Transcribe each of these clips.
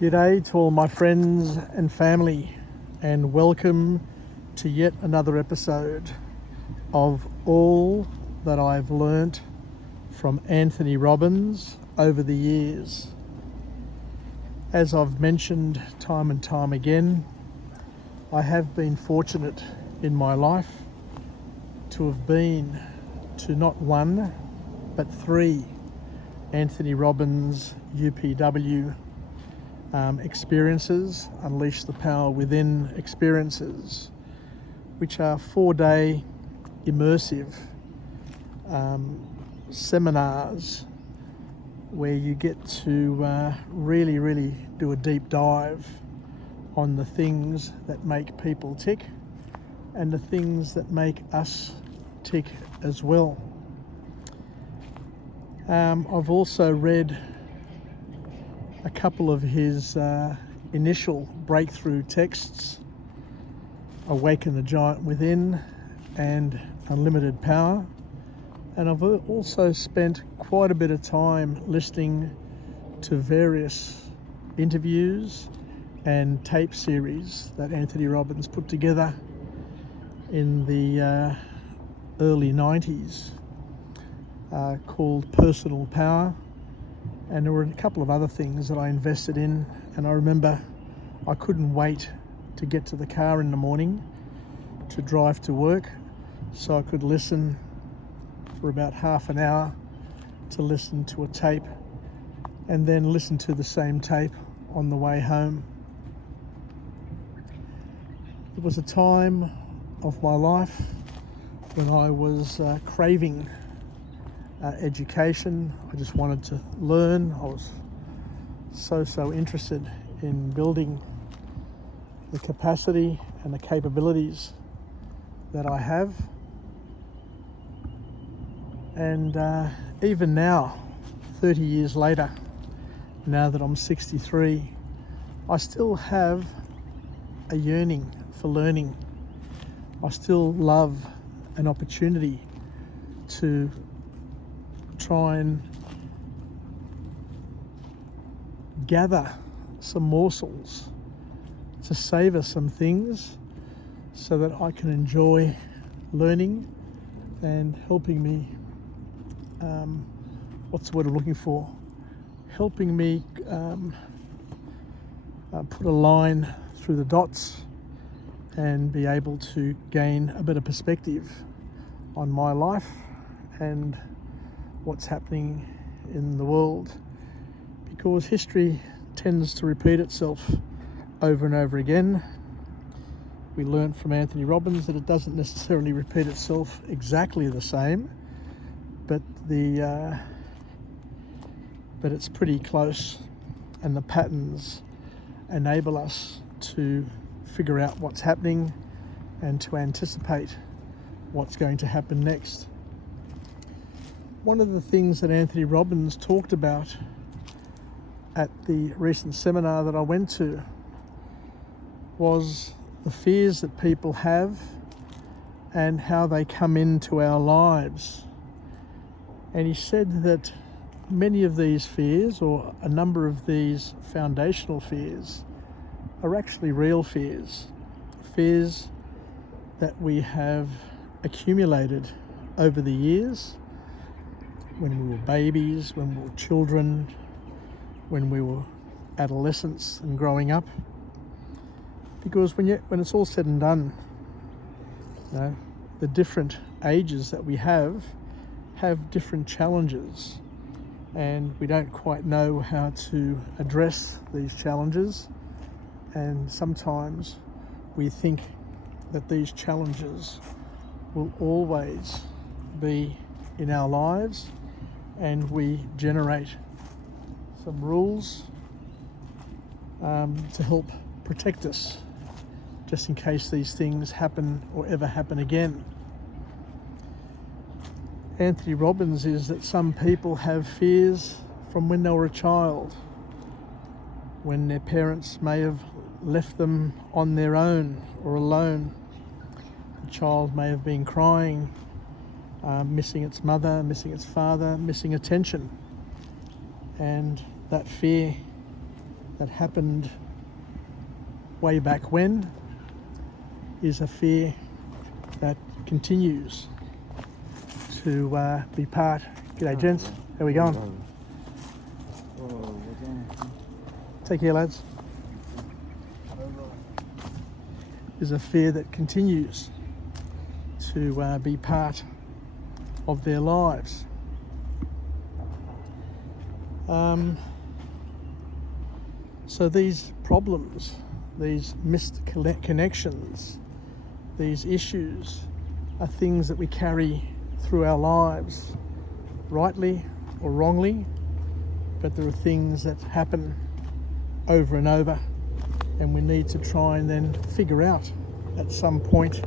G'day to all my friends and family, and welcome to yet another episode of all that I've learnt from Anthony Robbins over the years. As I've mentioned time and time again, I have been fortunate in my life to have been to not one but three Anthony Robbins UPW experiences, Unleash the Power Within experiences, which are 4-day immersive seminars where you get to really do a deep dive on the things that make people tick and the things that make us tick as well. I've also read a couple of his initial breakthrough texts, Awaken the Giant Within and Unlimited Power, and I've also spent quite a bit of time listening to various interviews and tape series that Anthony Robbins put together in the early 90s called Personal Power. And there were a couple of other things that I invested in, and I remember I couldn't wait to get to the car in the morning to drive to work so I could listen for about half an hour to listen to a tape and then listen to the same tape on the way home. It was a time of my life when I was craving education. I just wanted to learn. I was so interested in building the capacity and the capabilities that I have. And even now, 30 years later, now that I'm 63, I still have a yearning for learning. I still love an opportunity to try and gather some morsels, to savor some things so that I can enjoy learning and helping me, what's the word I'm looking for? Helping me put a line through the dots and be able to gain a bit of perspective on my life and what's happening in the world, because history tends to repeat itself over and over again. We learned from Anthony Robbins that it doesn't necessarily repeat itself exactly the same, but it's pretty close, and the patterns enable us to figure out what's happening and to anticipate what's going to happen next. One of the things that Anthony Robbins talked about at the recent seminar that I went to was the fears that people have and how they come into our lives. And he said that many of these fears, or a number of these foundational fears, are actually real fears. Fears that we have accumulated over the years, when we were babies, when we were children, when we were adolescents and growing up. Because when it's all said and done, the different ages that we have different challenges, and we don't quite know how to address these challenges, and sometimes we think that these challenges will always be in our lives, and we generate some rules to help protect us just in case these things happen or ever happen again. Anthony Robbins is that some people have fears from when they were a child, when their parents may have left them on their own or alone. The child may have been crying, missing its mother, missing its father, missing attention. And that fear that happened way back when is a fear that continues to be part. G'day gents, how we going? Take care lads. Is a fear that continues to be part of their lives. So these problems, these missed connections, these issues are things that we carry through our lives, rightly or wrongly, but there are things that happen over and over, and we need to try and then figure out at some point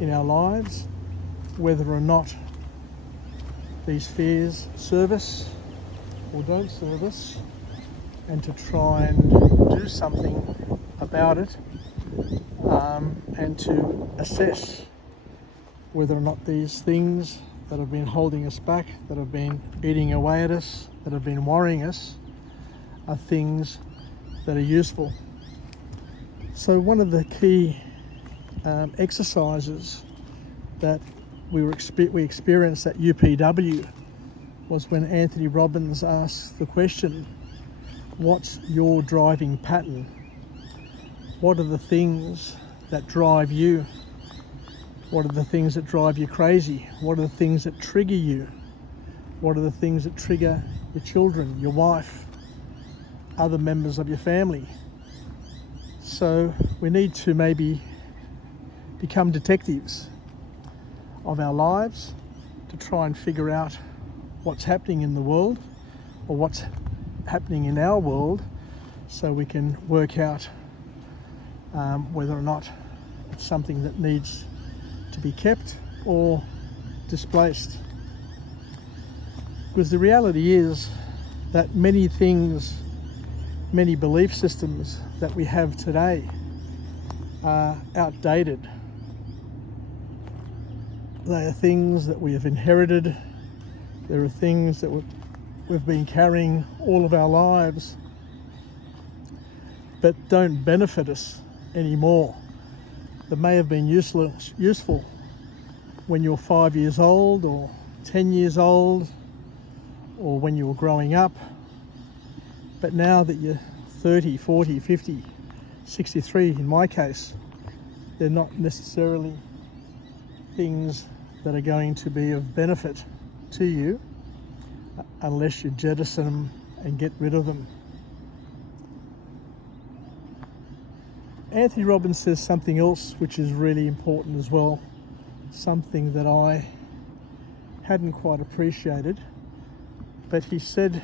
in our lives whether or not these fears serve us or don't serve us, and to try and do something about it, and to assess whether or not these things that have been holding us back, that have been eating away at us, that have been worrying us, are things that are useful. So one of the key exercises that we experienced at UPW was when Anthony Robbins asked the question, what's your driving pattern? What are the things that drive you? What are the things that drive you crazy? What are the things that trigger you? What are the things that trigger your children, your wife, other members of your family? So we need to maybe become detectives of our lives to try and figure out what's happening in the world, or what's happening in our world, so we can work out whether or not it's something that needs to be kept or displaced. Because the reality is that many things, many belief systems that we have today are outdated. They are things that we have inherited. There are things that we've been carrying all of our lives, but don't benefit us anymore. That may have been useful when you were 5 years old or 10 years old, or when you were growing up. But now that you're 30, 40, 50, 63 in my case, they're not necessarily things that are going to be of benefit to you unless you jettison them and get rid of them. Anthony Robbins says something else which is really important as well, something that I hadn't quite appreciated, but he said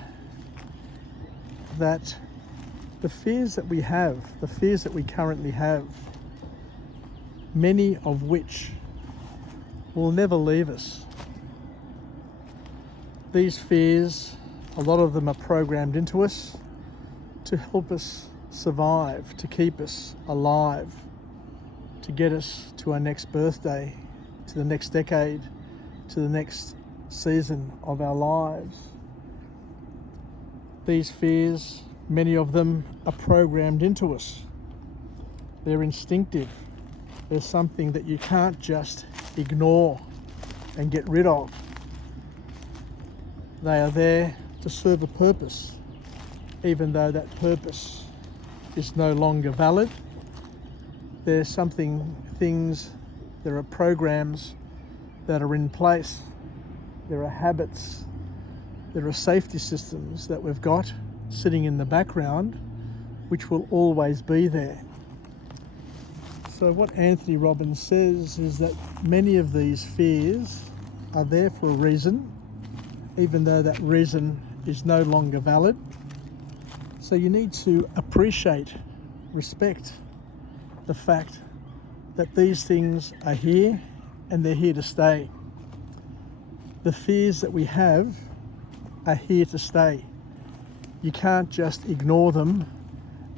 that the fears that we have, the fears that we currently have, many of which will never leave us. These fears, a lot of them are programmed into us to help us survive, to keep us alive, to get us to our next birthday, to the next decade, to the next season of our lives. These fears, many of them are programmed into us. They're instinctive. They're something that you can't just ignore and get rid of. They are there to serve a purpose, even though that purpose is no longer valid. There's things, there are programs that are in place. There are habits, there are safety systems that we've got sitting in the background, which will always be there. So what Anthony Robbins says is that many of these fears are there for a reason, even though that reason is no longer valid. So you need to appreciate, respect the fact that these things are here and they're here to stay. The fears that we have are here to stay. You can't just ignore them,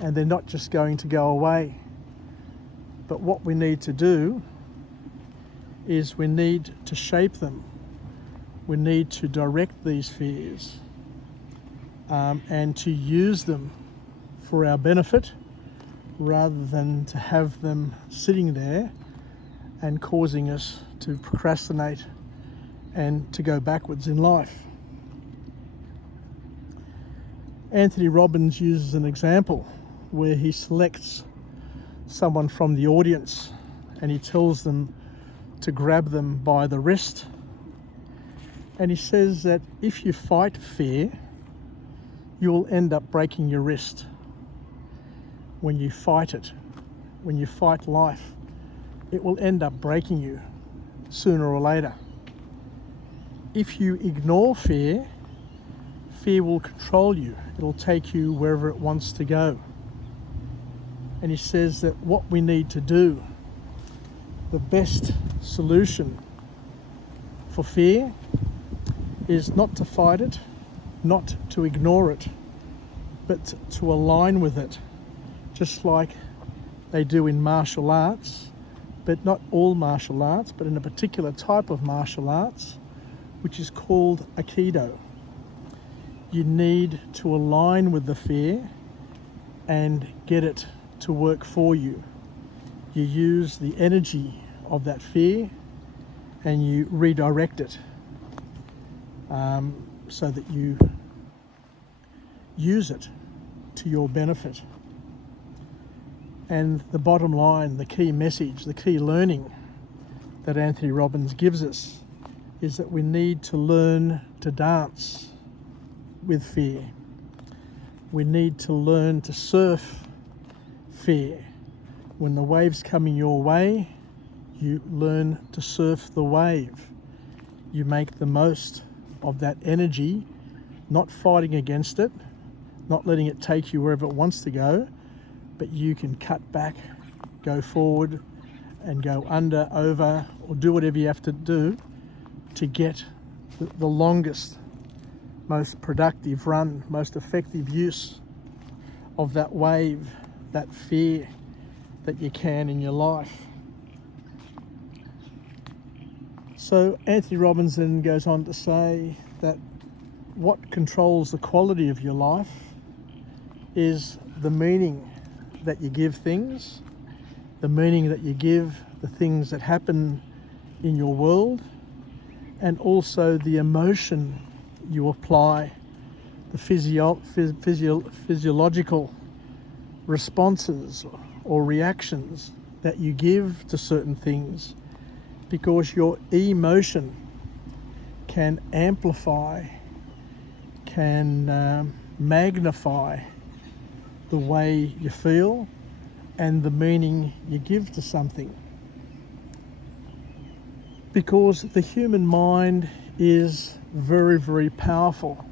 and they're not just going to go away. But what we need to do is we need to shape them. We need to direct these fears and to use them for our benefit rather than to have them sitting there and causing us to procrastinate and to go backwards in life. Anthony Robbins uses an example where he selects someone from the audience and he tells them to grab them by the wrist. And he says that if you fight fear, you'll end up breaking your wrist. When you fight it, when you fight life, it will end up breaking you sooner or later. If you ignore fear, fear will control you. It'll take you wherever it wants to go. And he says that what we need to do, the best solution for fear, is not to fight it, not to ignore it, but to align with it, just like they do in martial arts, but not all martial arts, but in a particular type of martial arts, which is called Aikido. You need to align with the fear and get it to work for you. You use the energy of that fear and you redirect it so that you use it to your benefit. And the bottom line, the key message, the key learning that Anthony Robbins gives us is that we need to learn to dance with fear. We need to learn to surf fear. When the wave's coming your way, you learn to surf the wave. You make the most of that energy, not fighting against it, not letting it take you wherever it wants to go, but you can cut back, go forward, and go under, over, or do whatever you have to do to get the longest, most productive run, most effective use of that wave, that fear that you can in your life. So Anthony Robbins then goes on to say that what controls the quality of your life is the meaning that you give things, the meaning that you give the things that happen in your world, and also the emotion you apply, the physiological responses or reactions that you give to certain things, because your emotion can amplify, can magnify the way you feel and the meaning you give to something. Because the human mind is very, very powerful,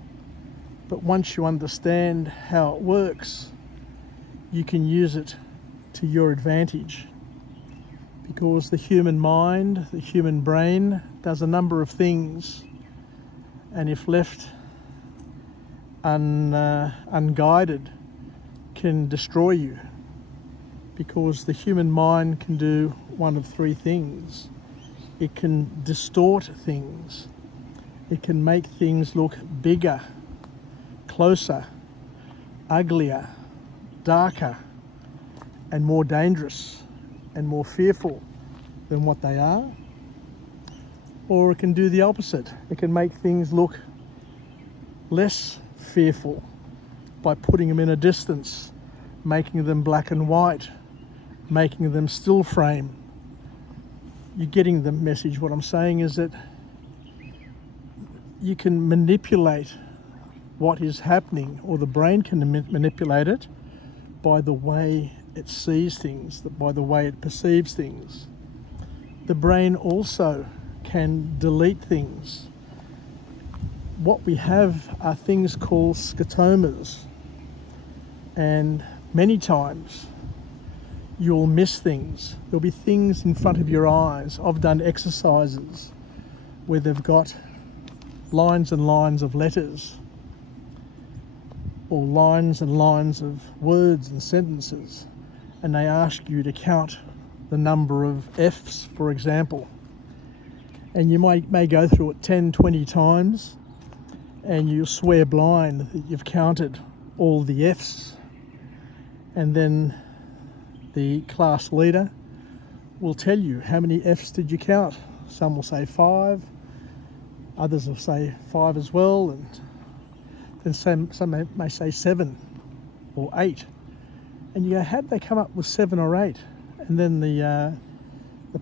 but once you understand how it works, you can use it to your advantage. Because the human mind, the human brain, does a number of things, and if left unguided, can destroy you. Because the human mind can do one of three things. It can distort things. It can make things look bigger, closer, uglier, darker, and more dangerous and more fearful than what they are. Or it can do the opposite. It can make things look less fearful by putting them in a distance, making them black and white, making them still frame. You're getting the message. What I'm saying is that you can manipulate what is happening, or the brain can manipulate it by the way it sees things, by the way it perceives things. The brain also can delete things. What we have are things called scotomas, and many times you'll miss things. There'll be things in front of your eyes. I've done exercises where they've got lines and lines of letters, or lines and lines of words and sentences, and they ask you to count the number of F's, for example. And you may go through it 10, 20 times, and you'll swear blind that you've counted all the F's. And then the class leader will tell you how many F's did you count. Some will say 5, others will say 5 as well, and then some may say 7 or 8. And you go, how did they come up with 7 or 8? And then the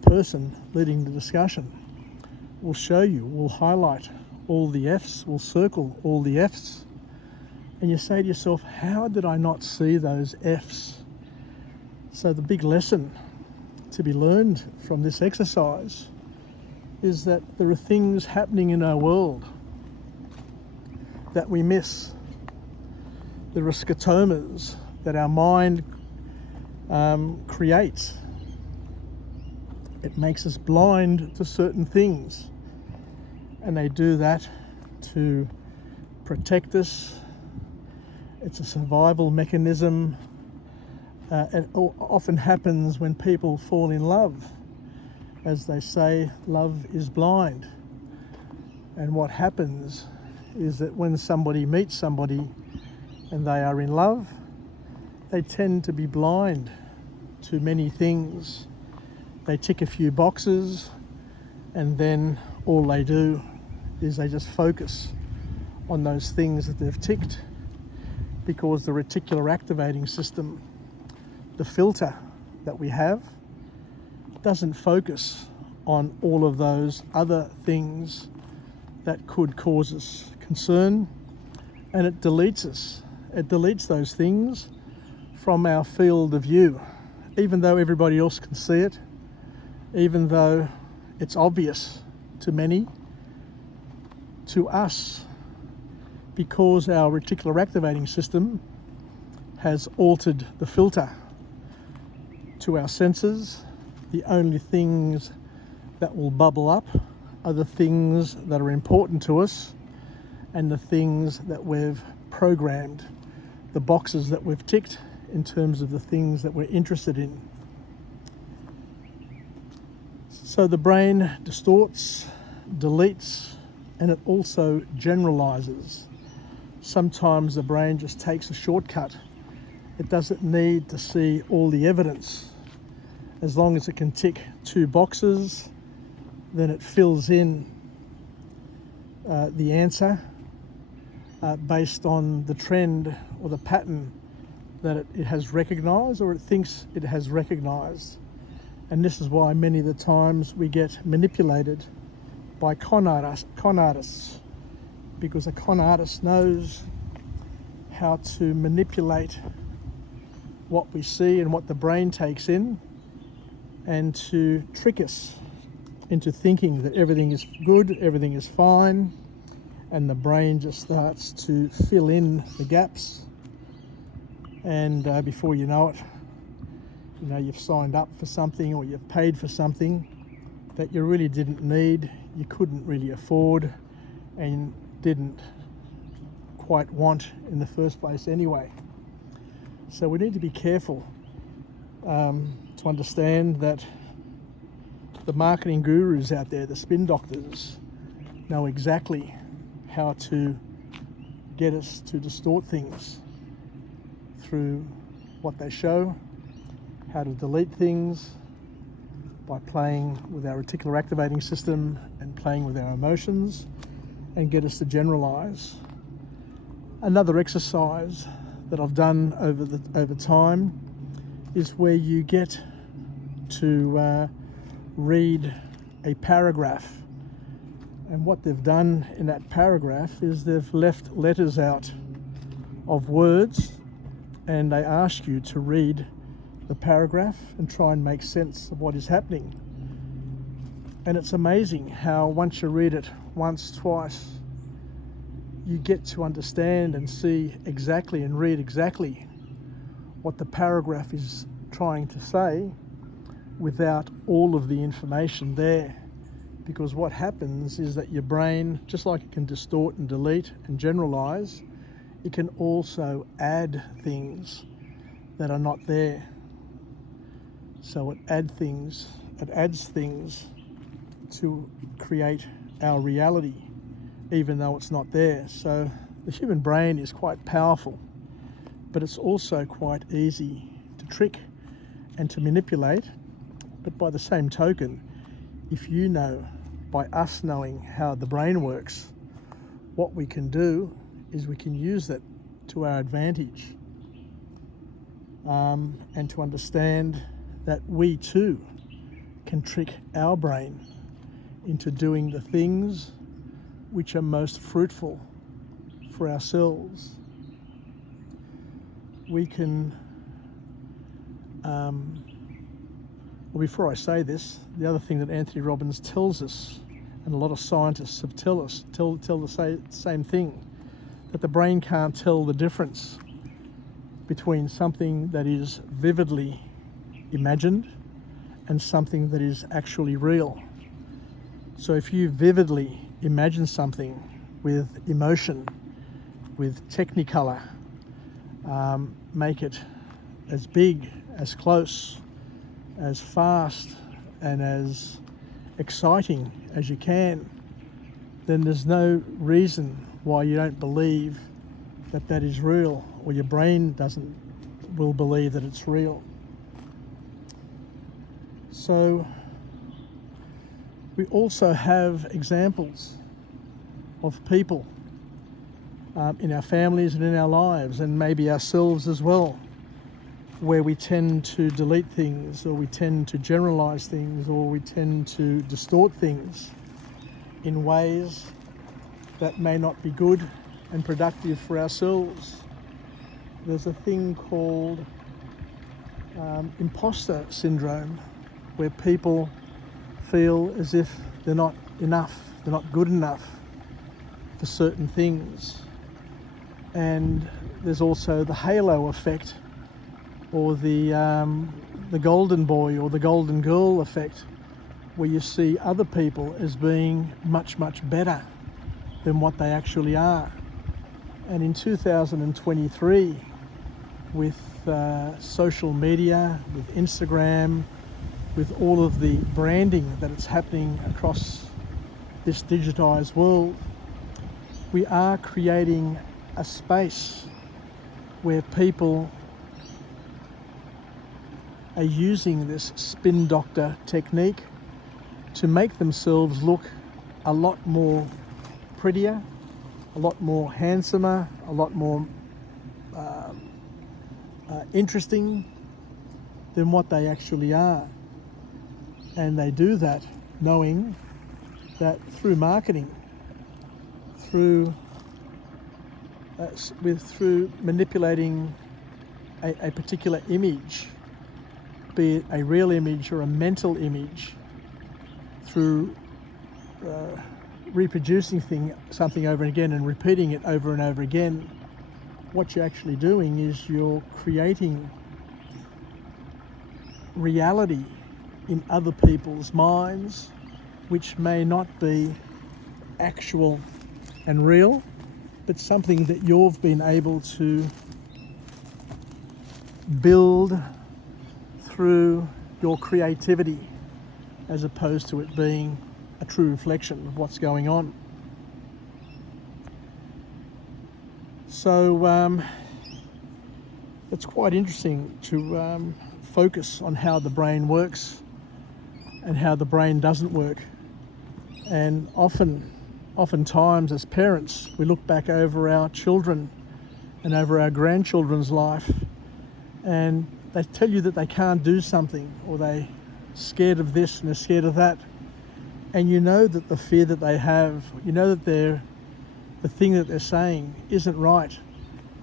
person leading the discussion will show you, will highlight all the F's, will circle all the F's. And you say to yourself, how did I not see those F's? So the big lesson to be learned from this exercise is that there are things happening in our world that we miss. There are scotomas that our mind creates. It makes us blind to certain things, and they do that to protect us. It's a survival mechanism. It often happens when people fall in love. As they say, love is blind. And what happens is that when somebody meets somebody and they are in love, they tend to be blind to many things. They tick a few boxes, and then all they do is they just focus on those things that they've ticked, because the reticular activating system, the filter that we have, doesn't focus on all of those other things that could cause us concern, and it deletes us. It deletes those things from our field of view, even though everybody else can see it, even though it's obvious to many. To us, because our reticular activating system has altered the filter to our senses, the only things that will bubble up are the things that are important to us and the things that we've programmed, the boxes that we've ticked in terms of the things that we're interested in. So the brain distorts, deletes, and it also generalizes. Sometimes the brain just takes a shortcut. It doesn't need to see all the evidence. As long as it can tick 2 boxes, then it fills in the answer based on the trend or the pattern that it has recognized, or it thinks it has recognized. And this is why many of the times we get manipulated by con artists, because a con artist knows how to manipulate what we see and what the brain takes in, and to trick us into thinking that everything is good, everything is fine, and the brain just starts to fill in the gaps, and before you know it, you've signed up for something, or you've paid for something that you really didn't need, you couldn't really afford, and didn't quite want in the first place anyway. So we need to be careful to understand that the marketing gurus out there, the spin doctors, know exactly how to get us to distort things through what they show, how to delete things by playing with our reticular activating system and playing with our emotions, and get us to generalize. Another exercise that I've done over time is where you get to read a paragraph, and what they've done in that paragraph is they've left letters out of words, and they ask you to read the paragraph and try and make sense of what is happening. And it's amazing how once you read it once, twice, you get to understand and see exactly and read exactly what the paragraph is trying to say without all of the information there. Because what happens is that your brain, just like it can distort and delete and generalize, it can also add things that are not there. So it adds things to create our reality, even though it's not there. So the human brain is quite powerful, but it's also quite easy to trick and to manipulate. But by the same token, if you know, by us knowing how the brain works, what we can do is we can use it to our advantage, and to understand that we too can trick our brain into doing the things which are most fruitful for ourselves. We can, well, before I say this, the other thing that Anthony Robbins tells us, and a lot of scientists have tell the same thing, that the brain can't tell the difference between something that is vividly imagined and something that is actually real. So if you vividly imagine something with emotion, with technicolor, make it as big, as close, as fast and as exciting as you can, then there's no reason why you don't believe that that is real, or your brain will believe that it's real. So we also have examples of people in our families and in our lives, and maybe ourselves as well, where we tend to delete things, or we tend to generalize things, or we tend to distort things in ways that may not be good and productive for ourselves. There's a thing called imposter syndrome, where people feel as if they're not enough, they're not good enough for certain things. And there's also the halo effect, or the golden boy or the golden girl effect, where you see other people as being much, much better than what they actually are. And in 2023, with social media, with Instagram, with all of the branding that is happening across this digitized world, we are creating a space where people are using this spin doctor technique to make themselves look a lot more prettier, a lot more handsomer, a lot more interesting than what they actually are. And they do that knowing that through marketing, through manipulating a particular image, be it a real image or a mental image, through reproducing something over and again and repeating it over and over again, what you're actually doing is you're creating reality in other people's minds, which may not be actual and real, but something that you've been able to build through your creativity, as opposed to it being a true reflection of what's going on. So it's quite interesting to focus on how the brain works and how the brain doesn't work. And oftentimes as parents, we look back over our children and over our grandchildren's life, and they tell you that they can't do something, or they're scared of this and they're scared of that. And you know that the fear that they have, you know that the thing that they're saying isn't right.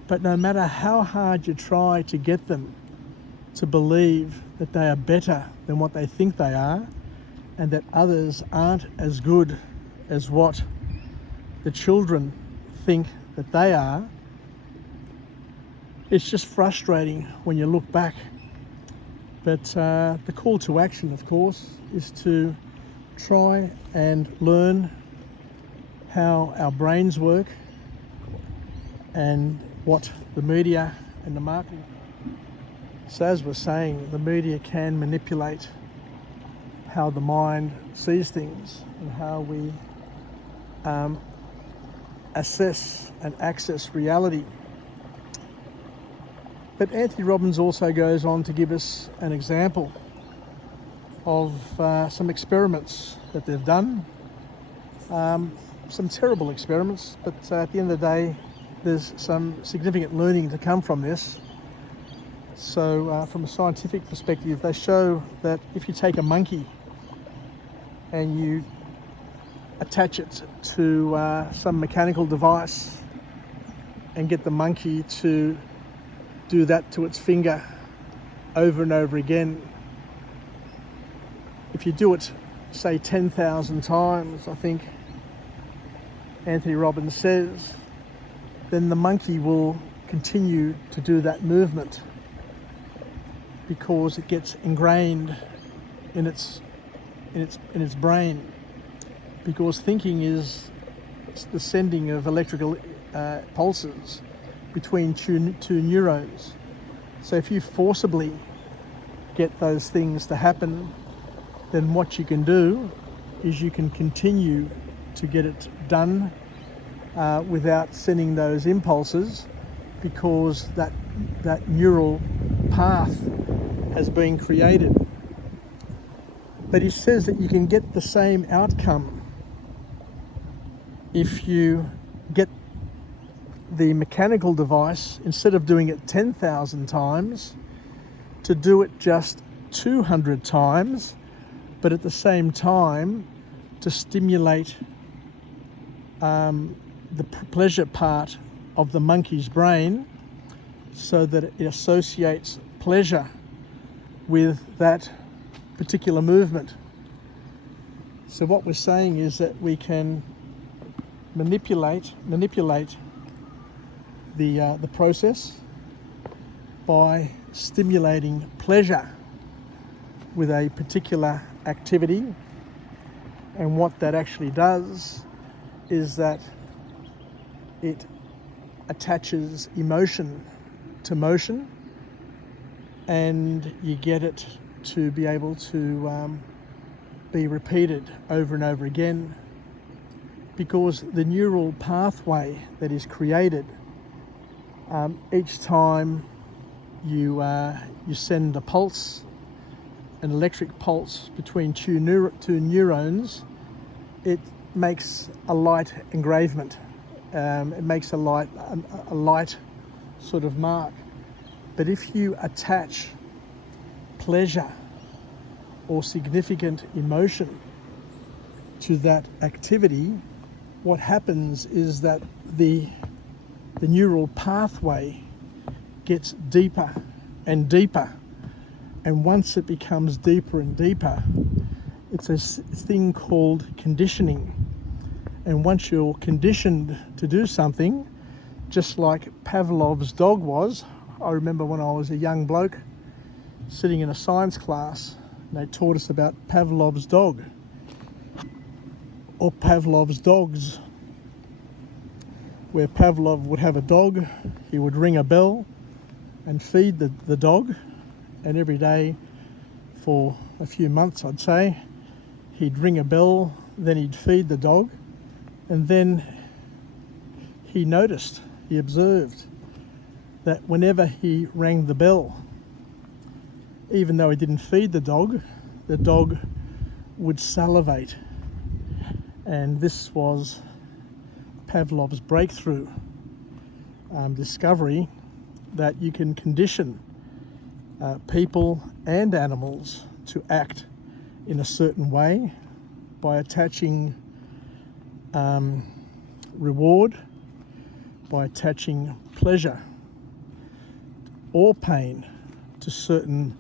But no matter how hard you try to get them to believe that they are better than what they think they are, and that others aren't as good as what the children think that they are, it's just frustrating when you look back. But the call to action, of course, is to try and learn how our brains work and what the media and the marketing. So as we're saying, the media can manipulate how the mind sees things and how we assess and access reality. But Anthony Robbins also goes on to give us an example of some experiments that they've done. Some terrible experiments, but at the end of the day, there's some significant learning to come from this. So from a scientific perspective, they show that if you take a monkey and you attach it to some mechanical device and get the monkey to do that to its finger over and over again, if you do it, say 10,000 times, I think Anthony Robbins says, then the monkey will continue to do that movement because it gets ingrained in its brain. Because thinking is the sending of electrical pulses between two neurons. So if you forcibly get those things to happen, then what you can do is you can continue to get it done without sending those impulses, because that neural path has been created. But he says that you can get the same outcome if you get the mechanical device, instead of doing it 10,000 times, to do it just 200 times, but at the same time to stimulate the pleasure part of the monkey's brain, so that it associates pleasure with that particular movement. So what we're saying is that we can manipulate the process by stimulating pleasure with a particular activity. And what that actually does is that it attaches emotion to motion, and you get it to be able to be repeated over and over again, because the neural pathway that is created each time you send a pulse, an electric pulse between two neurons, it makes a light engravement. It makes a light sort of mark. But if you attach pleasure or significant emotion to that activity, what happens is that the neural pathway gets deeper and deeper. And once it becomes deeper and deeper, it's a thing called conditioning. And once you're conditioned to do something, just like Pavlov's dog was. I remember when I was a young bloke sitting in a science class, and they taught us about Pavlov's dog, or Pavlov's dogs, where Pavlov would have a dog, he would ring a bell and feed the dog, and every day for a few months, I'd say, he'd ring a bell, then he'd feed the dog, and then he noticed, he observed that whenever he rang the bell, even though he didn't feed the dog would salivate. And this was Pavlov's breakthrough discovery, that you can condition people and animals to act in a certain way by attaching reward, by attaching pleasure or pain to certain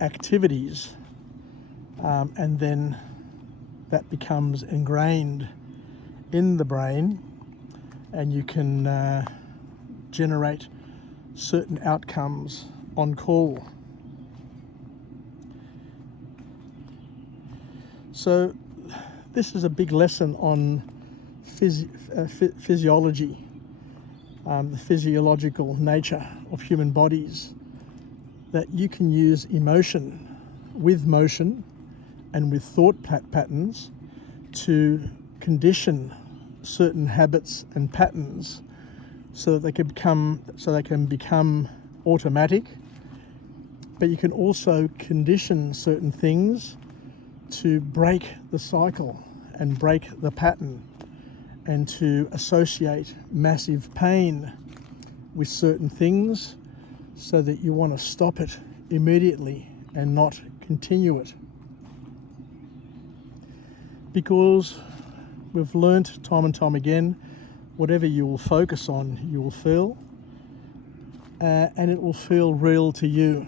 activities, and then that becomes ingrained in the brain, and you can generate certain outcomes on call. So this is a big lesson on physiology, the physiological nature of human bodies, that you can use emotion with motion and with thought patterns to condition certain habits and patterns so that they can become automatic, but you can also condition certain things to break the cycle and break the pattern, and to associate massive pain with certain things so that you want to stop it immediately and not continue it. Because we've learnt time and time again, whatever you will focus on, you will feel, and it will feel real to you.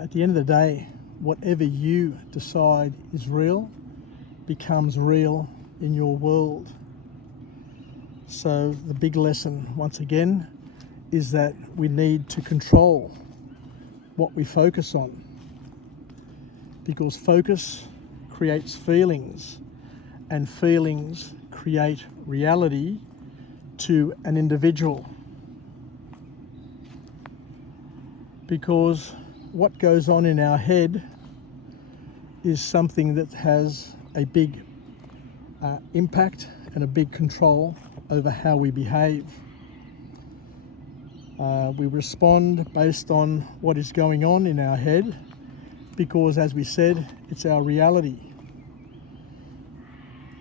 At the end of the day, whatever you decide is real becomes real in your world. So the big lesson, once again, is that we need to control what we focus on, because focus creates feelings, and feelings create reality to an individual. Because what goes on in our head is something that has a big impact and a big control over how we behave. We respond based on what is going on in our head because, as we said, it's our reality.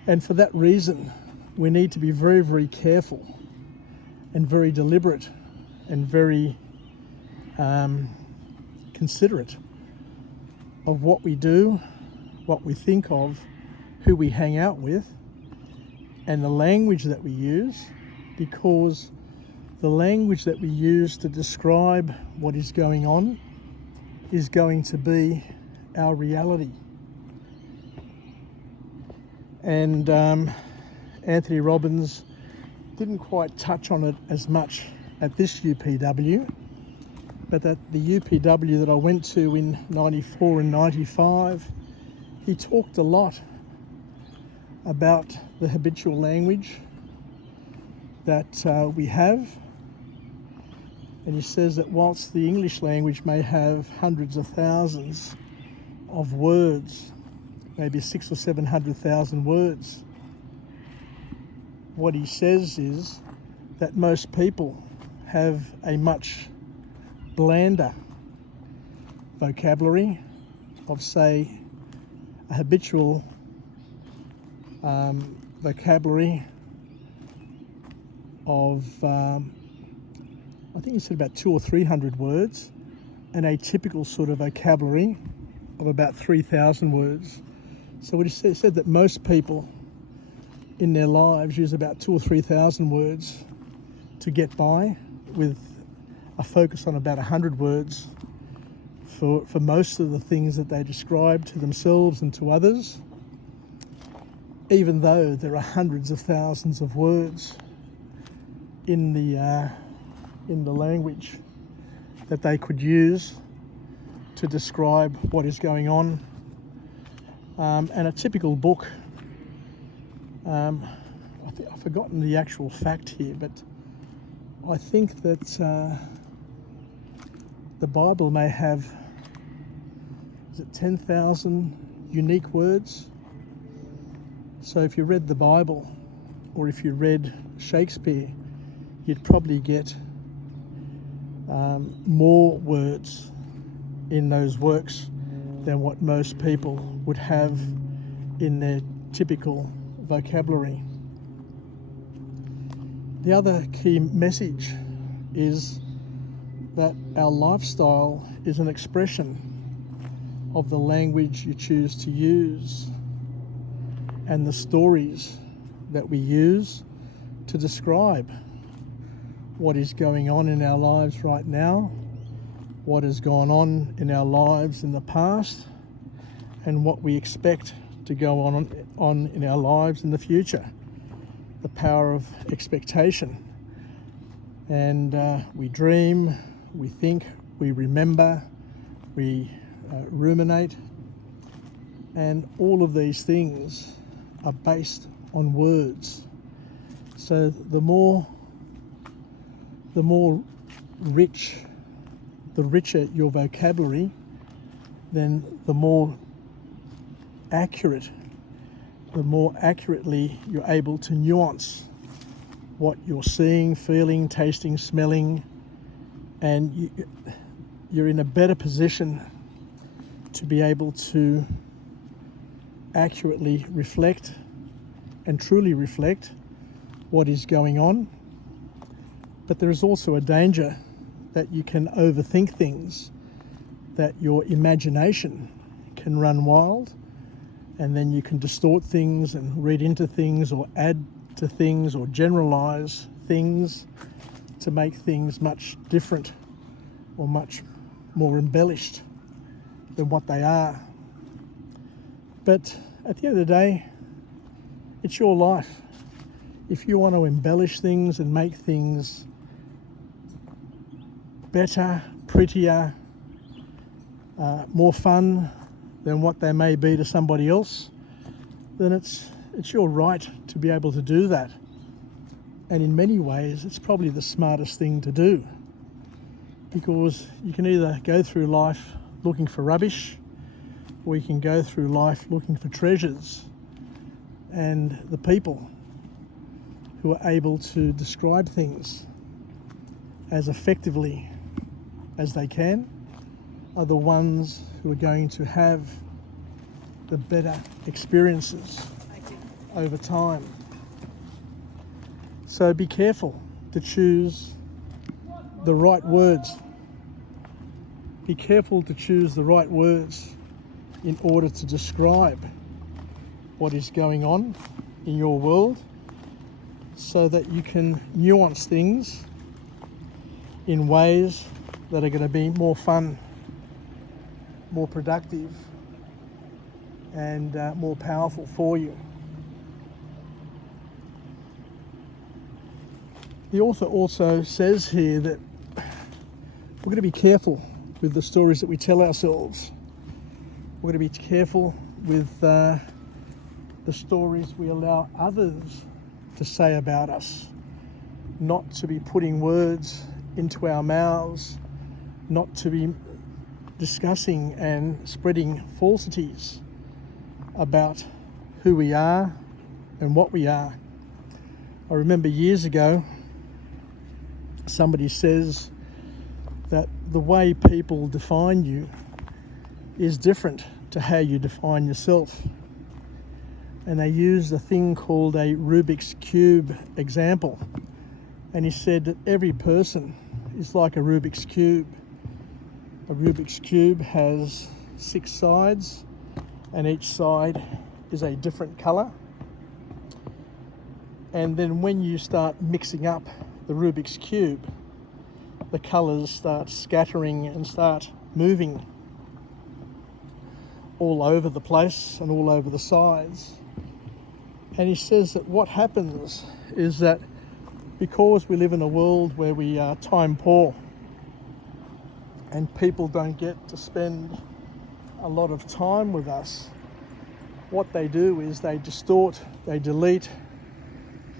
And for that reason, we need to be very, very careful and very deliberate and very considerate of what we do, what we think of, who we hang out with, and the language that we use, because the language that we use to describe what is going on is going to be our reality. And Anthony Robbins didn't quite touch on it as much at this UPW, but at the UPW that I went to in 94 and 95, he talked a lot about the habitual language that we have. And he says that whilst the English language may have hundreds of thousands of words, maybe 600,000 or 700,000 words, what he says is that most people have a much blander vocabulary of, say, a habitual vocabulary of I think he said about 200 or 300 words, and a typical sort of vocabulary of about 3,000 words. So what he said that most people in their lives use about 2,000 or 3,000 words to get by, with a focus on about 100 words for most of the things that they describe to themselves and to others, even though there are hundreds of thousands of words in the language that they could use to describe what is going on. And a typical book, I've forgotten the actual fact here, but I think that the Bible may have, is it 10,000 unique words? So if you read the Bible, or if you read Shakespeare, you'd probably get more words in those works than what most people would have in their typical vocabulary. The other key message is that our lifestyle is an expression of the language you choose to use and the stories that we use to describe what is going on in our lives right now, what has gone on in our lives in the past, and what we expect to go on in our lives in the future. The power of expectation. And we dream, we think, we remember, we ruminate, and all of these things are based on words. So the more richer your vocabulary, then the more accurately you're able to nuance what you're seeing, feeling, tasting, smelling, and you're in a better position to be able to accurately reflect and truly reflect what is going on. But there is also a danger that you can overthink things, that your imagination can run wild, and then you can distort things and read into things or add to things or generalize things to make things much different or much more embellished than what they are. But at the end of the day, it's your life. If you want to embellish things and make things better, prettier, more fun than what they may be to somebody else, then it's your right to be able to do that. And in many ways, it's probably the smartest thing to do, because you can either go through life looking for rubbish, or you can go through life looking for treasures. And the people who are able to describe things as effectively as they can are the ones who are going to have the better experiences over time. So be careful to choose the right words. Be careful to choose the right words in order to describe what is going on in your world, so that you can nuance things in ways that are going to be more fun, more productive, and more powerful for you. The author also says here that we're going to be careful with the stories that we tell ourselves. We're going to be careful with the stories we allow others to say about us, not to be putting words into our mouths, not to be discussing and spreading falsities about who we are and what we are. I remember years ago, somebody says that the way people define you is different to how you define yourself. And they used a thing called a Rubik's Cube example. And he said that every person is like a Rubik's Cube. A Rubik's Cube has 6 sides, and each side is a different colour. And then when you start mixing up the Rubik's Cube, the colours start scattering and start moving all over the place and all over the sides. And he says that what happens is that because we live in a world where we are time poor and people don't get to spend a lot of time with us, what they do is they distort, they delete,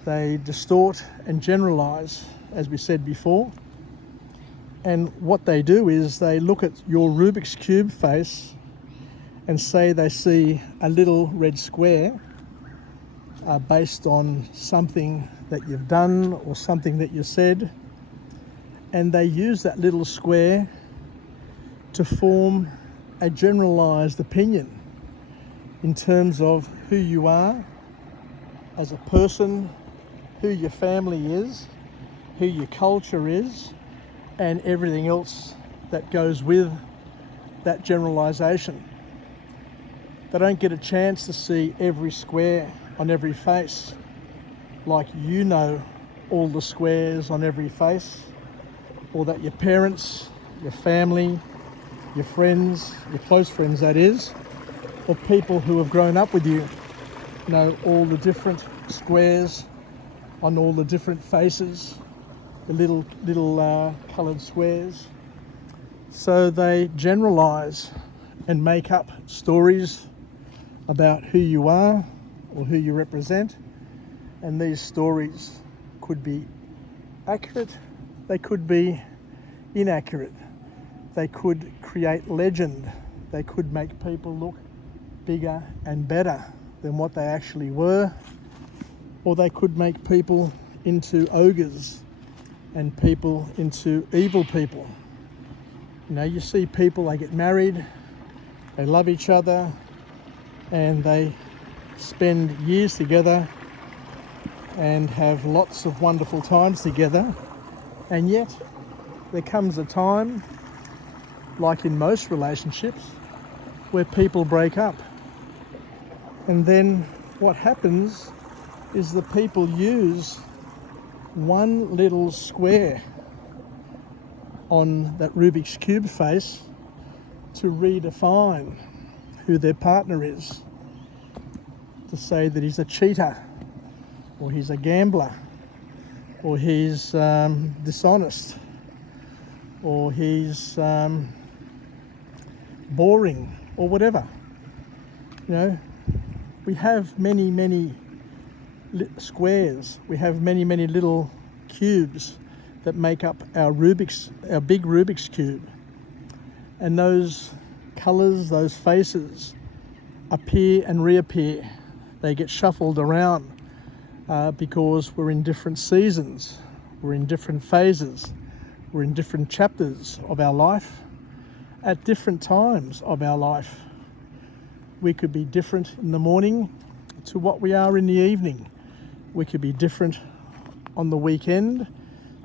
they distort and generalize, as we said before. And what they do is they look at your Rubik's Cube face and say they see a little red square based on something that you've done or something that you said, and they use that little square to form a generalized opinion in terms of who you are as a person, who your family is, who your culture is, and everything else that goes with that generalization. They don't get a chance to see every square on every face, like you know all the squares on every face, or that your parents, your family, your friends, your close friends that is, or people who have grown up with you know all the different squares on all the different faces, the little coloured squares. So they generalise and make up stories about who you are or who you represent, and these stories could be accurate, they could be inaccurate, they could create legend, they could make people look bigger and better than what they actually were, or they could make people into ogres and people into evil people. You know, you see people, they get married, they love each other, and they spend years together and have lots of wonderful times together, and yet there comes a time, like in most relationships, where people break up. And then what happens is the people use one little square on that Rubik's Cube face to redefine who their partner is, to say that he's a cheater, or he's a gambler, or he's dishonest, or he's boring, or whatever. You know, we have many squares, we have many little cubes that make up our big Rubik's Cube, and those colours, those faces appear and reappear. They get shuffled around because we're in different seasons, we're in different phases, we're in different chapters of our life, at different times of our life. We could be different in the morning to what we are in the evening. We could be different on the weekend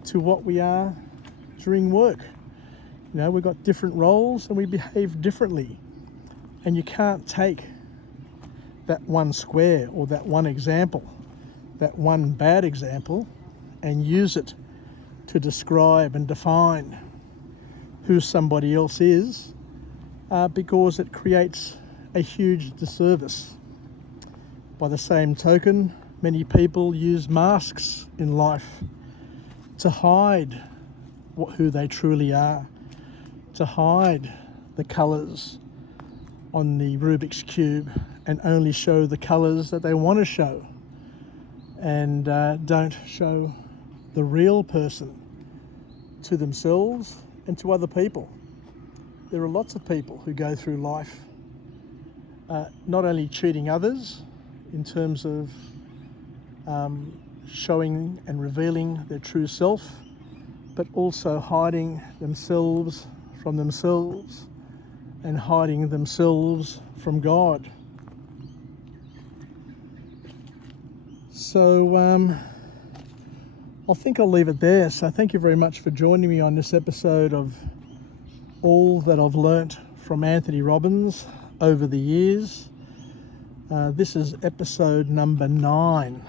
to what we are during work. You know, we've got different roles and we behave differently. And you can't take that one square or that one example, that one bad example, and use it to describe and define who somebody else is, because it creates a huge disservice. By the same token, many people use masks in life to hide who they truly are, to hide the colours on the Rubik's Cube, and only show the colours that they want to show, and don't show the real person to themselves and to other people. There are lots of people who go through life not only cheating others in terms of showing and revealing their true self, but also hiding themselves from themselves and hiding themselves from God. So I think I'll leave it there. So thank you very much for joining me on this episode of All That I've Learnt from Anthony Robbins over the years. This is episode number 9.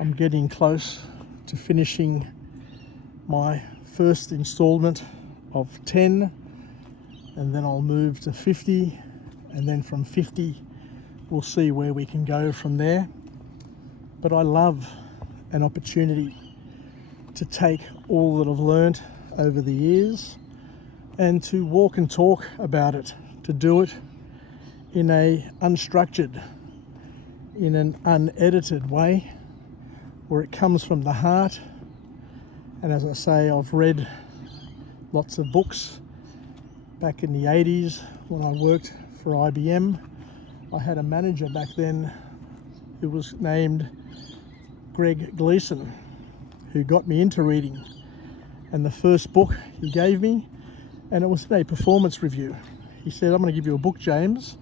I'm getting close to finishing my first installment of 10, and then I'll move to 50, and then from 50 we'll see where we can go from there. But I love an opportunity to take all that I've learnt over the years and to walk and talk about it, to do it in a unstructured, in an unedited way, where it comes from the heart. And as I say, I've read lots of books. Back in the 80s when I worked for IBM, I had a manager back then who was named Greg Gleason, who got me into reading. And the first book he gave me, and it was a performance review. He said, I'm going to give you a book, James,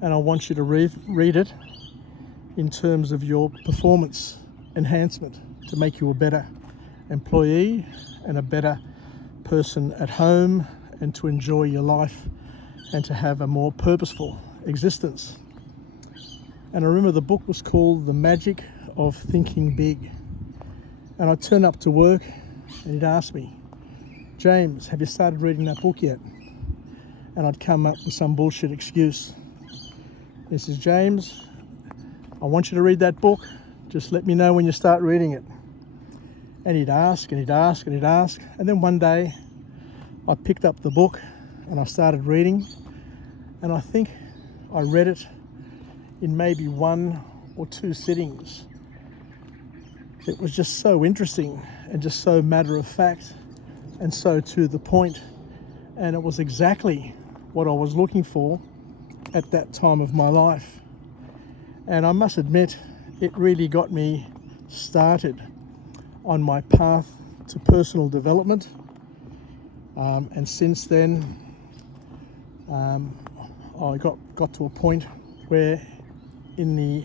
and I want you to read it in terms of your performance enhancement to make you a better employee and a better person at home, and to enjoy your life and to have a more purposeful existence. And I remember the book was called The Magic of Thinking Big. And I turned up to work and he'd asked me, James, have you started reading that book yet? And I'd come up with some bullshit excuse. He says, James, I want you to read that book. Just let me know when you start reading it. And he'd ask and he'd ask and he'd ask. And then one day I picked up the book and I started reading. And I think I read it in maybe 1 or 2 sittings. It was just so interesting and just so matter of fact and so to the point. And it was exactly what I was looking for at that time of my life. And I must admit, it really got me started on my path to personal development, and since then I got to a point where in the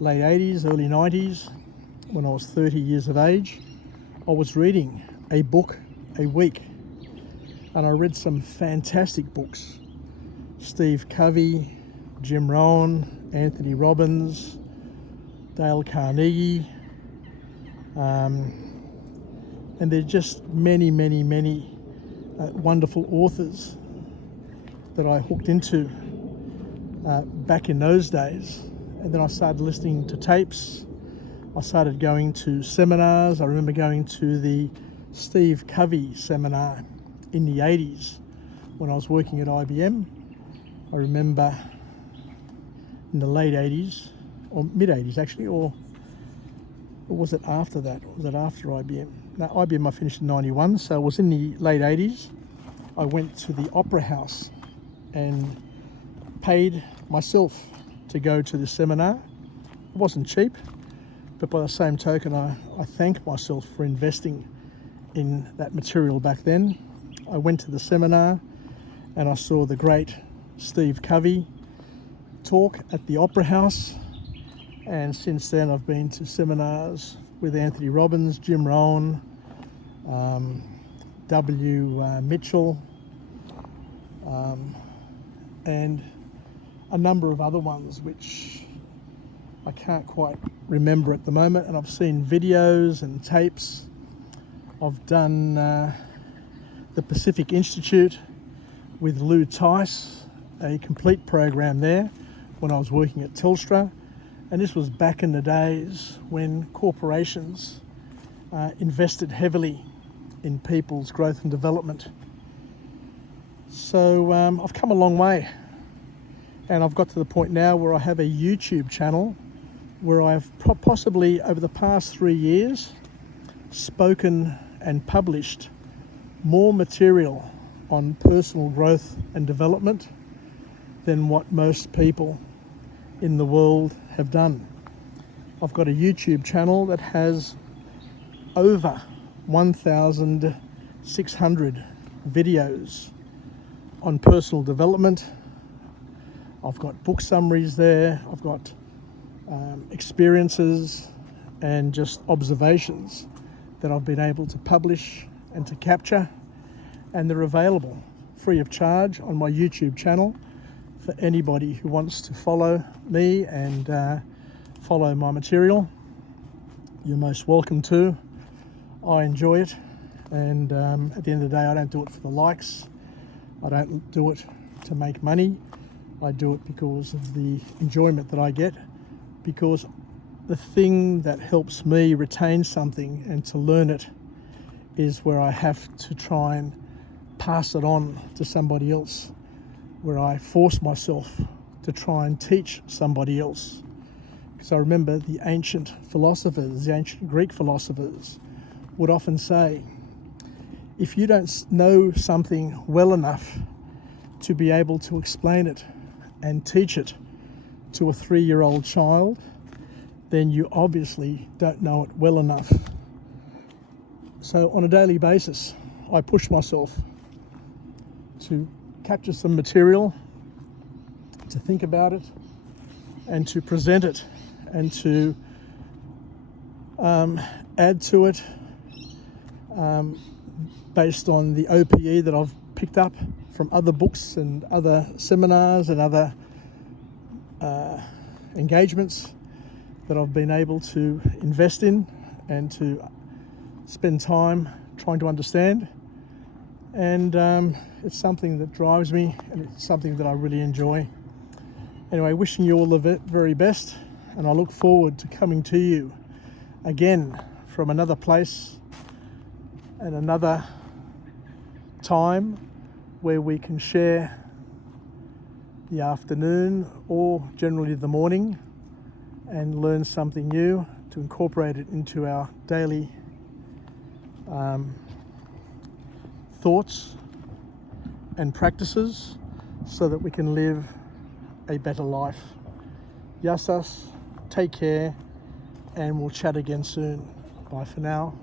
late 80s, early 90s, when I was 30 years of age, I was reading a book a week, and I read some fantastic books. Steve Covey, Jim Rohn, Anthony Robbins, Dale Carnegie, and there are just many wonderful authors that I hooked into back in those days. And then I started listening to tapes. I started going to seminars. I remember going to the Steve Covey seminar in the 80s when I was working at IBM. I remember in the late 80s, or mid 80s actually, or was it after that? Was it after IBM? No, IBM I finished in 91, so it was in the late 80s. I went to the Opera House and paid myself to go to the seminar. It wasn't cheap, but by the same token, I thank myself for investing in that material back then. I went to the seminar and I saw the great Steve Covey talk at the Opera House, and since then I've been to seminars with Anthony Robbins, Jim Rohn, Mitchell, and a number of other ones which I can't quite remember at the moment, and I've seen videos and tapes. I've done the Pacific Institute with Lou Tice, a complete program there when I was working at Telstra, and this was back in the days when corporations invested heavily in people's growth and development. So I've come a long way, and I've got to the point now where I have a YouTube channel where I've possibly over the past 3 years spoken and published more material on personal growth and development than what most people in the world have done. I've got a YouTube channel that has over 1,600 videos on personal development. I've got book summaries there. I've got experiences and just observations that I've been able to publish and to capture, and they're available free of charge on my YouTube channel for anybody who wants to follow me and follow my material. You're most welcome to. I enjoy it, and at the end of the day, I don't do it for the likes. I don't do it to make money. I do it because of the enjoyment that I get, because the thing that helps me retain something and to learn it is where I have to try and pass it on to somebody else, where I force myself to try and teach somebody else. Because I remember the ancient philosophers, the ancient Greek philosophers would often say, if you don't know something well enough to be able to explain it and teach it to a 3-year-old child, then you obviously don't know it well enough. So on a daily basis, I push myself to capture some material, to think about it, and to present it, and to add to it based on the OPE that I've picked up from other books and other seminars and other engagements that I've been able to invest in and to spend time trying to understand. And it's something that drives me, and it's something that I really enjoy. Anyway, wishing you all the very best, and I look forward to coming to you again from another place and another time where we can share the afternoon or generally the morning and learn something new to incorporate it into our daily thoughts and practices so that we can live a better life. Yassas, take care, and we'll chat again soon. Bye for now.